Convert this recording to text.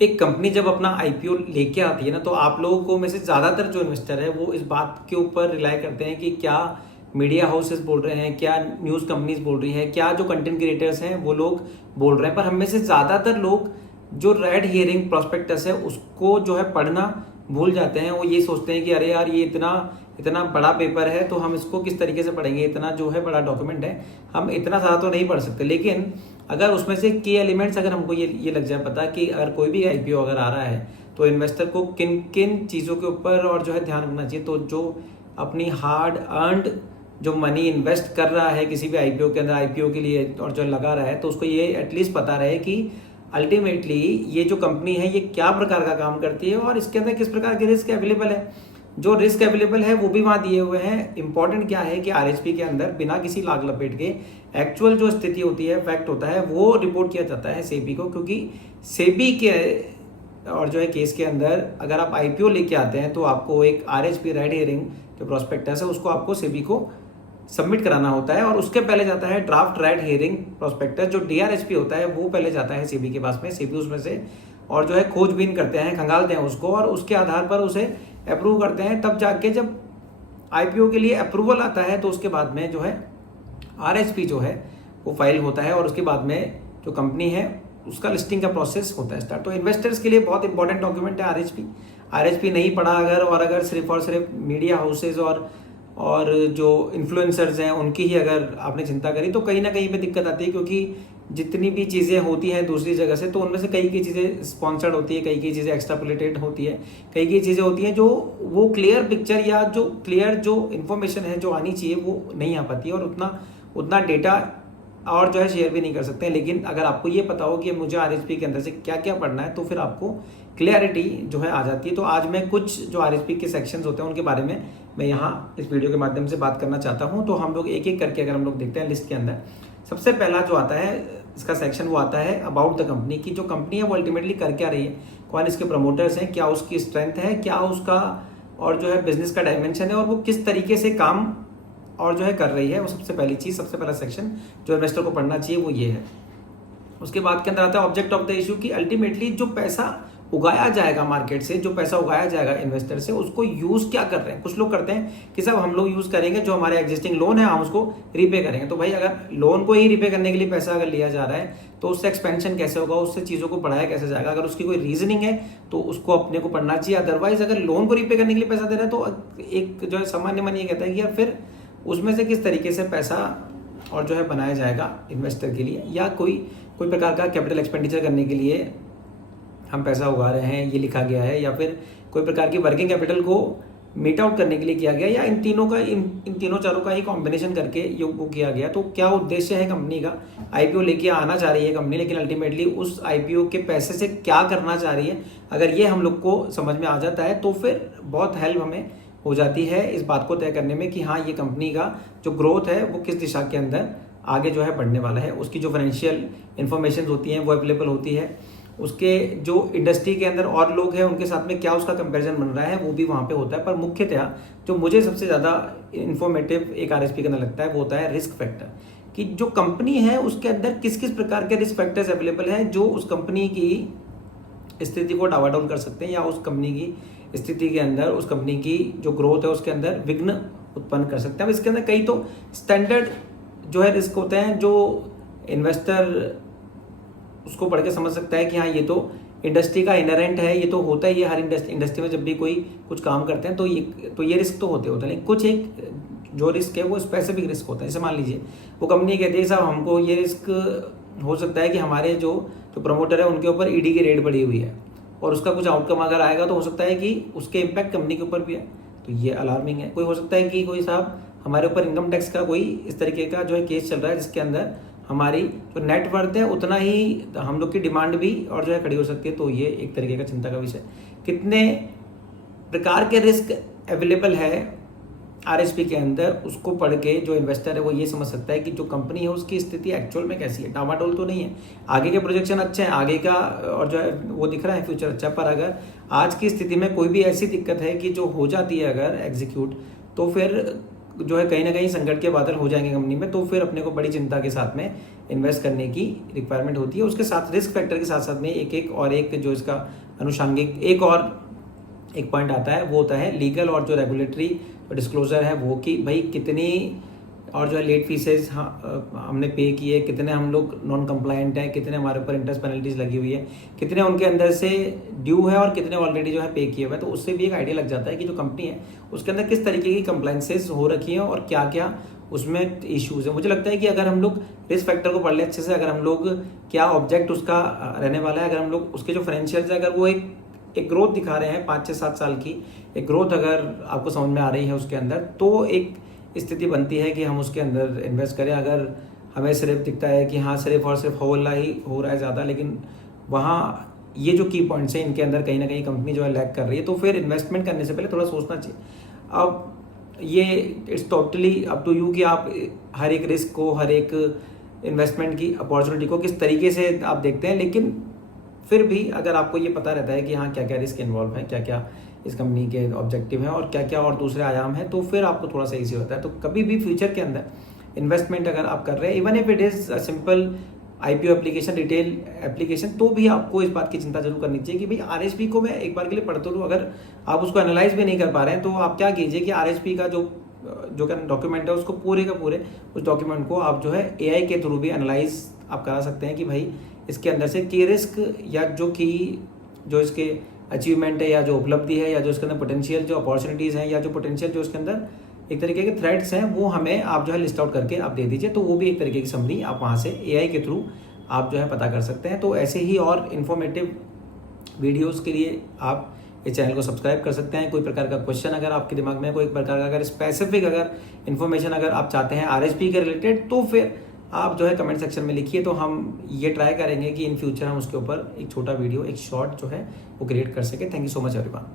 एक कंपनी जब अपना आईपीओ लेके आती है ना, तो आप लोगों को में से ज़्यादातर जो इन्वेस्टर है वो इस बात के ऊपर रिलाई करते हैं कि क्या मीडिया हाउसेस बोल रहे हैं, क्या न्यूज़ कंपनीज बोल रही हैं, क्या जो कंटेंट क्रिएटर्स हैं वो लोग बोल रहे हैं। पर हम में से ज़्यादातर लोग जो रेड हियरिंग प्रोस्पेक्टस है उसको जो है पढ़ना भूल जाते हैं। वो ये सोचते हैं कि अरे यार, ये इतना इतना बड़ा पेपर है तो हम इसको किस तरीके से पढ़ेंगे, इतना जो है बड़ा डॉक्यूमेंट है, हम इतना सारा तो नहीं पढ़ सकते। लेकिन अगर उसमें से की एलिमेंट्स अगर हमको ये लग जाए पता कि अगर कोई भी आईपीओ अगर आ रहा है तो इन्वेस्टर को किन किन चीज़ों के ऊपर और जो है ध्यान रखना चाहिए। तो जो अपनी हार्ड अर्नड जो मनी इन्वेस्ट कर रहा है किसी भी आईपीओ के अंदर, आईपीओ के लिए, और जो लगा रहा है, तो उसको ये एटलीस्ट पता रहे कि अल्टीमेटली ये जो कंपनी है ये क्या प्रकार का काम करती है और इसके अंदर किस प्रकार के रिस्क अवेलेबल है। जो रिस्क अवेलेबल है वो भी वहाँ दिए हुए हैं। इंपॉर्टेंट क्या है कि आरएचपी के अंदर बिना किसी लाग लपेट के एक्चुअल जो स्थिति होती है, फैक्ट होता है, वो रिपोर्ट किया जाता है सेबी को। क्योंकि सेबी के और जो है केस के अंदर अगर आप आईपीओ लेके आते हैं तो आपको एक आरएचपी रेड हियरिंग जो प्रोस्पेक्टस है उसको आपको सेबी को सबमिट कराना होता है। और उसके पहले जाता है ड्राफ्ट रेड हियरिंग प्रोस्पेक्टस, जो डीआरएचपी होता है वो पहले जाता है सेबी के पास में। सेबी उसमें से और जो है खोजबीन करते हैं, खंगालते हैं उसको, और उसके आधार पर उसे अप्रूव करते हैं। तब जाके जब आईपीओ के लिए अप्रूवल आता है तो उसके बाद में जो है आरएचपी जो है वो फाइल होता है और उसके बाद में जो कंपनी है उसका लिस्टिंग का प्रोसेस होता है स्टार्ट। तो इन्वेस्टर्स के लिए बहुत इंपॉर्टेंट डॉक्यूमेंट है आरएचपी। आरएचपी नहीं पढ़ा अगर, और अगर सिर्फ और सिर्फ मीडिया हाउसेज और जो इन्फ्लुएंसर्स हैं उनकी ही अगर आपने चिंता करी तो कहीं ना कहीं पे दिक्कत आती है। क्योंकि जितनी भी चीज़ें होती हैं दूसरी जगह से, तो उनमें से कई चीज़ें स्पॉन्सर्ड होती है, कई चीज़ें एक्स्ट्रापोलेटेड होती है, कई चीज़ें होती हैं जो वो क्लियर पिक्चर या जो क्लियर जो इन्फॉर्मेशन है जो आनी चाहिए वो नहीं आ पाती है, और उतना डेटा और जो है शेयर भी नहीं कर सकते हैं। लेकिन अगर आपको ये पता हो कि मुझे आरएचपी के अंदर से क्या क्या पढ़ना है तो फिर आपको क्लियरिटी जो है आ जाती है। तो आज मैं कुछ जो आरएचपी के सेक्शंस होते हैं उनके बारे में मैं यहाँ इस वीडियो के माध्यम से बात करना चाहता हूँ। तो हम लोग एक एक करके अगर हम लोग देखते हैं लिस्ट के अंदर, सबसे पहला जो आता है इसका सेक्शन वो आता है अबाउट द कंपनी की। जो कंपनी है वो अल्टीमेटली कर क्या रही है, कौन इसके प्रमोटर्स हैं, क्या उसकी स्ट्रेंथ है, क्या उसका और जो है बिजनेस का डायमेंशन है, और वो किस तरीके से काम और जो है कर रही है। वो सबसे पहली चीज़, सबसे पहला सेक्शन जो इन्वेस्टर को पढ़ना चाहिए वो ये है। उसके बाद के अंदर आता है ऑब्जेक्ट ऑफ द इशू की अल्टीमेटली जो पैसा उगाया जाएगा मार्केट से, जो पैसा उगाया जाएगा इन्वेस्टर से, उसको यूज़ क्या कर रहे हैं। कुछ लोग करते हैं कि साहब हम लोग यूज़ करेंगे जो हमारे एग्जिस्टिंग लोन है हम उसको रीपे करेंगे। तो भाई अगर लोन को ही रीपे करने के लिए पैसा अगर लिया जा रहा है तो उससे एक्सपेंशन कैसे होगा, उससे चीज़ों को बढ़ाया कैसे जाएगा। अगर उसकी कोई रीजनिंग है तो उसको अपने को पढ़ना चाहिए। अदरवाइज अगर लोन को रीपे करने के लिए पैसा दे रहा है तो एक जो है सामान्य मन ये कहता है कि यार फिर उसमें से किस तरीके से पैसा और जो है बनाया जाएगा इन्वेस्टर के लिए, या कोई प्रकार का कैपिटल एक्सपेंडिचर करने के लिए हम पैसा उगा रहे हैं ये लिखा गया है, या फिर कोई प्रकार की वर्किंग कैपिटल को मीट आउट करने के लिए किया गया, या इन तीनों चारों का ही कॉम्बिनेशन करके वो किया गया। तो क्या उद्देश्य है कंपनी का, आईपीओ लेके आना चाह रही है कंपनी, लेकिन अल्टीमेटली उस आईपीओ के पैसे से क्या करना चाह रही है, अगर ये हम लोग को समझ में आ जाता है तो फिर बहुत हेल्प हमें हो जाती है इस बात को तय करने में कि हाँ ये कंपनी का जो ग्रोथ है वो किस दिशा के अंदर आगे जो है बढ़ने वाला है। उसकी जो फाइनेंशियल इंफॉर्मेशन होती हैं वो अवेलेबल होती है, उसके जो इंडस्ट्री के अंदर और लोग हैं उनके साथ में क्या उसका कंपैरिजन बन रहा है वो भी वहाँ पे होता है। पर मुख्यतः जो मुझे सबसे ज़्यादा इन्फॉर्मेटिव एक आरएचपी के अंदर लगता है वो होता है रिस्क फैक्टर, कि जो कंपनी है उसके अंदर किस किस प्रकार के रिस्क फैक्टर्स अवेलेबल हैं जो उस कंपनी की स्थिति को डावाडोल कर सकते हैं, या उस कंपनी की स्थिति के अंदर उस कंपनी की जो ग्रोथ है उसके अंदर विघ्न उत्पन्न कर सकते हैं। इसके अंदर कई तो स्टैंडर्ड जो है रिस्क होते हैं जो इन्वेस्टर उसको पढ़ के समझ सकता है कि हाँ ये तो इंडस्ट्री का इनहेरेंट है, ये तो होता ही है हर इंडस्ट्री में। जब भी कोई कुछ काम करते हैं तो ये रिस्क तो होते हैं, लेकिन कुछ एक जो रिस्क है वो स्पेसिफिक रिस्क होता है। जैसे मान लीजिए वो कंपनी कहती है साहब हमको ये रिस्क हो सकता है कि हमारे जो प्रमोटर है उनके ऊपर ईडी की रेड पड़ी हुई है और उसका कुछ आउटकम अगर आएगा तो हो सकता है कि उसके इम्पैक्ट कंपनी के ऊपर भी है, तो ये अलार्मिंग है। कोई हो सकता है कि कोई साहब हमारे ऊपर इनकम टैक्स का कोई इस तरीके का जो है केस चल रहा है जिसके अंदर हमारी जो नेट वर्थ है उतना ही हम लोग की डिमांड भी और जो है खड़ी हो सकती है, तो ये एक तरीके का चिंता का विषय। कितने प्रकार के रिस्क अवेलेबल है आरएचपी के अंदर, उसको पढ़ के जो इन्वेस्टर है वो ये समझ सकता है कि जो कंपनी है उसकी स्थिति एक्चुअल में कैसी है। डामाडोल तो नहीं है, आगे के प्रोजेक्शन अच्छे हैं, आगे का और जो है वो दिख रहा है फ्यूचर अच्छा। पर अगर आज की स्थिति में कोई भी ऐसी दिक्कत है कि जो हो जाती है अगर एग्जीक्यूट, तो फिर जो है कहीं ना कहीं संकट के बादल हो जाएंगे कंपनी में, तो फिर अपने को बड़ी चिंता के साथ में इन्वेस्ट करने की रिक्वायरमेंट होती है। उसके साथ रिस्क फैक्टर के साथ साथ में एक जो इसका अनुषंगिक एक पॉइंट आता है, वो होता है लीगल और जो रेगुलेटरी डिस्क्लोजर है वो, कि भाई कितनी और जो है लेट फीसेज हमने पे किए, कितने हम लोग नॉन कंप्लायंट हैं, कितने हमारे ऊपर इंटरेस्ट पेनल्टीज लगी हुई है, कितने उनके अंदर से ड्यू है और कितने ऑलरेडी जो है पे किए हुए हैं। तो उससे भी एक आइडिया लग जाता है कि जो कंपनी है उसके अंदर किस तरीके की कंप्लायंसेज हो रखी हैं और क्या क्या उसमें इश्यूज है। मुझे लगता है कि अगर हम लोग रिस्क फैक्टर को पढ़ ले अच्छे से, अगर हम लोग क्या ऑब्जेक्ट उसका रहने वाला है, अगर हम लोग उसके जो फाइनेंशियल्स है अगर वो एक ग्रोथ दिखा रहे हैं 5 से 7 साल की एक ग्रोथ अगर आपको समझ में आ रही है उसके अंदर, तो एक स्थिति बनती है कि हम उसके अंदर इन्वेस्ट करें। अगर हमें सिर्फ दिखता है कि हाँ सिर्फ और सिर्फ हो रहा है ज़्यादा, लेकिन वहाँ ये जो की पॉइंट्स हैं इनके अंदर कहीं ना कहीं कंपनी जो है लैग कर रही है, तो फिर इन्वेस्टमेंट करने से पहले थोड़ा सोचना चाहिए। अब ये it's totally up to you कि आप हर एक रिस्क को, हर एक इन्वेस्टमेंट की अपॉर्चुनिटी को किस तरीके से आप देखते हैं, लेकिन फिर भी अगर आपको ये पता रहता है कि हाँ क्या क्या रिस्क इन्वॉल्व है, क्या क्या इस कंपनी के ऑब्जेक्टिव हैं और क्या क्या और दूसरे आयाम हैं, तो फिर आपको थोड़ा सा ईजी होता है। तो कभी भी फ्यूचर के अंदर इन्वेस्टमेंट अगर आप कर रहे हैं, even if it is a simple IPO application, retail application, तो भी आपको इस बात की चिंता जरूर करनी चाहिए कि भाई आरएसपी को मैं एक बार के लिए पढ़ तो लूँ। अगर आप उसको एनालाइज भी नहीं कर पा रहे हैं तो आप क्या कीजिए कि आरएसपी का जो डॉक्यूमेंट है उसको पूरे का पूरे उस डॉक्यूमेंट को आप जो है एआई के थ्रू भी एनालाइज आप करा सकते हैं कि भाई इसके अंदर से की रिस्क या जो इसके अचीवमेंट है या जो उपलब्धि है या जो इसके अंदर पोटेंशियल जो अपॉर्चुनिटीज़ हैं या जो पोटेंशियल जो इसके अंदर एक तरीके के थ्रेड्स हैं वो हमें आप जो है लिस्ट आउट करके आप दे दीजिए, तो वो भी एक तरीके की समरी आप वहाँ से एआई के थ्रू आप जो है पता कर सकते हैं। तो ऐसे ही और इन्फॉर्मेटिव वीडियोज़ के लिए आप इस चैनल को सब्सक्राइब कर सकते हैं। कोई प्रकार का क्वेश्चन अगर आपके दिमाग में कोई प्रकार का अगर स्पेसिफिक अगर इन्फॉर्मेशन अगर आप चाहते हैं आरएसपी के रिलेटेड, तो फिर आप जो है कमेंट सेक्शन में लिखिए, तो हम ये ट्राई करेंगे कि इन फ्यूचर हम उसके ऊपर एक छोटा वीडियो, एक शॉर्ट जो है वो क्रिएट कर सके। Thank you so much everyone.